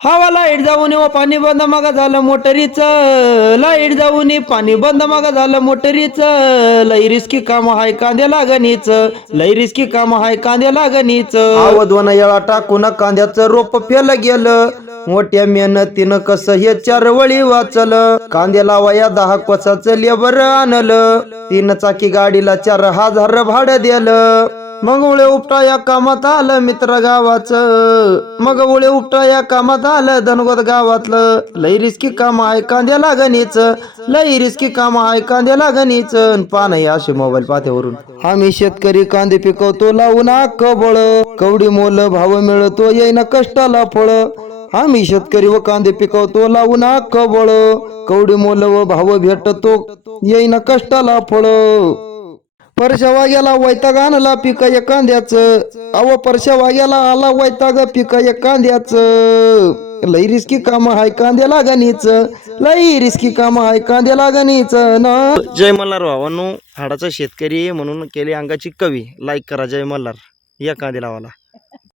हवा लाईट जाऊन व पाणी बंद मागा झालं मोटरीचं, लाईट जाऊन पाणी बंद मागा झालं मोटरीचं, लई रिस्की काम हाय कांद्या लागणीच, लई रिस्की काम हाय कांद्या लागणीच. आव 2 वेळा टाकून कांद्याचं रोप फेल गेलं, मोठ्या मेहनतीनं कसं हे 4 वळी वाचलं. कांद्याला वया 10 कोसाचं लेबर आणलं, 3 चाकी गाडीला 4000 भाडं दिलं. मग उळे उपटा या कामात आलं मित्र गावाचं, मग उळे उपटा या कामात आलं धनगोत गावातलं. लई रिस्की काम आहे कांद्या लागणीच, लई रिस्की काम आहे कांद्या लागणीच. पान असे मोबाईल पात्यावरून. आम्ही शेतकरी कांदे पिकवतो लावून बळ, कवडी मोल भाव मिळतो येईना कष्टाला फळ. आम्ही शेतकरी व कांदे पिकवतो लावून बळ, कवडी मोल व भाव भेटतो येईना कष्टाला फळ. परशा वाग्याला वैताग आणला पिका या कांद्याचं, अव परशा वाग्याला आला वैताग पिका या कांद्याचं. लई रिस्की काम हाय कांद्या लागणीच, लई रिस्की काम हाय कांद्या लागणीच ना. जय मल्हार भावांनो, हाडाचा शेतकरी म्हणून केली अंगाची कवी. लाईक करा. जय मल्हार. या कांदे लावाला.